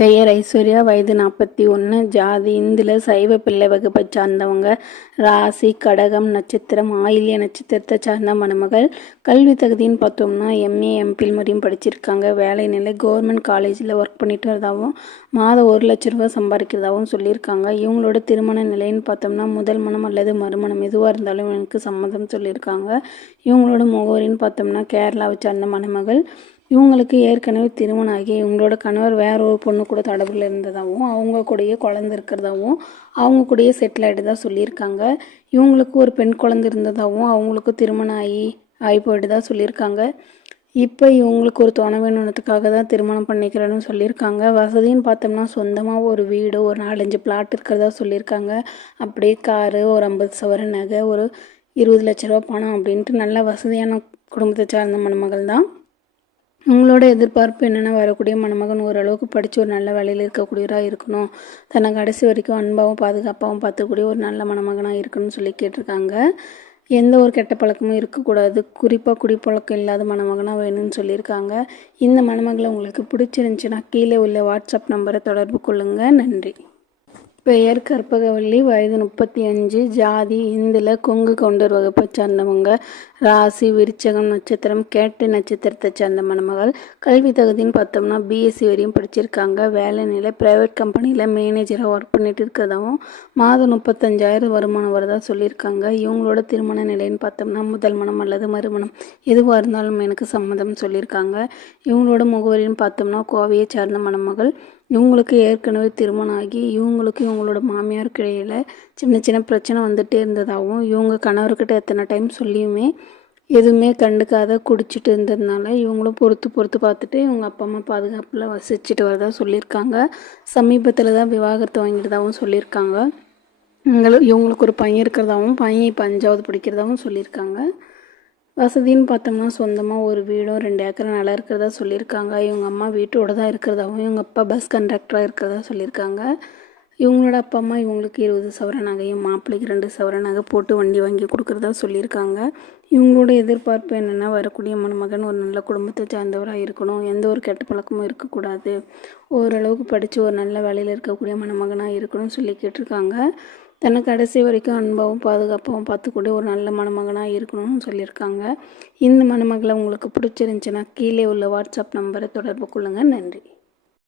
பெயர் ஐஸ்வர்யா, வயது 41, ஜாதி இந்துல, சைவ பிள்ளை வகுப்பை சார்ந்தவங்க, ராசி கடகம் நட்சத்திரம், ஆயில்ய நட்சத்திரத்தை சார்ந்த மணமகள். கல்வி தகுதின்னு பார்த்தோம்னா எம்ஏ எம்பில் மாதிரியும் படிச்சிருக்காங்க. வேலை நிலை கவர்மெண்ட் காலேஜில் ஒர்க் பண்ணிட்டு வரதாகவும் மாதம் 1,00,000 ரூபா சம்பாதிக்கிறதாகவும் சொல்லியிருக்காங்க. இவங்களோட திருமண நிலைன்னு பார்த்தோம்னா முதல் மனம் அல்லது மறுமணம் எதுவாக இருந்தாலும் எனக்கு சம்மதம் சொல்லியிருக்காங்க. இவங்களோட முகவரின்னு பார்த்தோம்னா கேரளாவை சார்ந்த மணமகள். இவங்களுக்கு ஏற்கனவே திருமணம் ஆகி இவங்களோட கணவர் வேற ஒரு பொண்ணு கூட தொடர்பில் இருந்ததாகவும் அவங்க கூடயே குழந்தை இருக்கிறதாகவும் அவங்க கூடயே செட்டில் ஆகிட்டு சொல்லியிருக்காங்க. இவங்களுக்கு ஒரு பெண் குழந்தை இருந்ததாகவும் அவங்களுக்கு திருமணம் ஆகி போயிட்டு தான் சொல்லியிருக்காங்க. இப்போ இவங்களுக்கு ஒரு துணை வேணுன்றதுக்காக தான் திருமணம் பண்ணிக்கிறேன்னு சொல்லியிருக்காங்க. வசதின்னு பார்த்தோம்னா சொந்தமாக ஒரு வீடு, ஒரு 4-5 பிளாட் இருக்கிறதா சொல்லியிருக்காங்க. அப்படியே காரு, ஒரு 50 சவரன் நகை, ஒரு 20 லட்ச ரூபா பணம் அப்படின்ட்டு நல்ல வசதியான குடும்பத்தை சார்ந்த மணமகள் தான். உங்களோட எதிர்பார்ப்பு என்னென்னா, வரக்கூடிய மணமகன் ஓரளவுக்கு படித்து ஒரு நல்ல வேலையில் இருக்கக்கூடியவராக இருக்கணும், தன்னை கடைசி வரைக்கும் அன்பாகவும் பாதுகாப்பாகவும் பார்த்துக்கூடிய ஒரு நல்ல மணமகனாக இருக்கணும்னு சொல்லி கேட்டிருக்காங்க. எந்த ஒரு கெட்ட பழக்கமும் இருக்கக்கூடாது, குறிப்பாக குடிப்பழக்கம் இல்லாத மணமகனாக வேணும்னு சொல்லியிருக்காங்க. இந்த மணமகளை உங்களுக்கு பிடிச்சிருந்துச்சுன்னா கீழே உள்ள வாட்ஸ்அப் நம்பரை தொடர்பு கொள்ளுங்கள். நன்றி. பெயர் கற்பகவள்ளி, வயது 35, ஜாதி இந்துல, கொங்கு கவுண்டர் வகுப்பை சார்ந்தவங்க, ராசி விருச்சகம் நட்சத்திரம், கேட்டை நட்சத்திரத்தை சார்ந்த மணமகள். கல்வி தகுதின்னு பார்த்தோம்னா பிஎஸ்சி வரையும் படிச்சிருக்காங்க. வேலை நிலை ப்ரைவேட் கம்பெனியில் மேனேஜராக ஒர்க் பண்ணிட்டு இருக்கிறதாவும் மாதம் 35,000 வருமானம் வரதா சொல்லியிருக்காங்க. இவங்களோட திருமண நிலைன்னு பார்த்தோம்னா முதல் மனம் அல்லது மறுமணம் எதுவாக இருந்தாலும் எனக்கு சம்மதம் சொல்லியிருக்காங்க. இவங்களோட முகவரின்னு பார்த்தோம்னா கோவையை சார்ந்த மணமகள். இவங்களுக்கு ஏற்கனவே திருமணம் ஆகி இவங்களோட மாமியாருக்கு இடையில் சின்ன சின்ன பிரச்சனை வந்துகிட்டே இருந்ததாகவும் இவங்க கணவர்கிட்ட எத்தனை டைம் சொல்லியுமே எதுவுமே கண்டுக்காத குடிச்சிட்டு இருந்ததுனால இவங்களும் பொறுத்து பார்த்துட்டு இவங்க அப்பா அம்மா பாதுகாப்பில் வசிச்சுட்டு வரதா சொல்லியிருக்காங்க. சமீபத்தில் தான் விவாகரத்து வாங்கிட்டதாகவும் சொல்லியிருக்காங்க. இவங்களுக்கு ஒரு பையன் இருக்கிறதாகவும் பையன் இப்போ 5வது படிக்கிறதாகவும் சொல்லியிருக்காங்க. வசதின்னு பார்த்தோம்னா சொந்தமாக ஒரு வீடும் 2 ஏக்கர் நிலம் இருக்கிறதா சொல்லியிருக்காங்க. இவங்க அம்மா வீட்டோட தான் இருக்கிறதாகவும் இவங்க அப்பா பஸ் கண்டக்டராக இருக்கிறதா சொல்லியிருக்காங்க. இவங்களோட அப்பா அம்மா இவங்களுக்கு 20 சவரன் நகையும் மாப்பிள்ளைக்கு 2 சவரன் நகை போட்டு வண்டி வாங்கி கொடுக்குறதா சொல்லியிருக்காங்க. இவங்களோட எதிர்பார்ப்பு என்னென்னா, வரக்கூடிய மணமகன் ஒரு நல்ல குடும்பத்தை சார்ந்தவராக இருக்கணும், எந்த ஒரு கெட்ட பழக்கமும் இருக்கக்கூடாது, ஓரளவுக்கு படித்து ஒரு நல்ல வேலையில் இருக்கக்கூடிய மணமகனாக இருக்கணும்னு சொல்லி கேட்டிருக்காங்க. தன்னை கடைசி வரைக்கும் அன்பாகவும் பாதுகாப்பாகவும் பார்த்துக்கூடிய ஒரு நல்ல மணமகனாக இருக்கணும்னு சொல்லியிருக்காங்க. இந்த மணமகளை உங்களுக்கு பிடிச்சிருந்துச்சுன்னா கீழே உள்ள வாட்ஸ்அப் நம்பரை தொடர்பு கொள்ளுங்கள். நன்றி.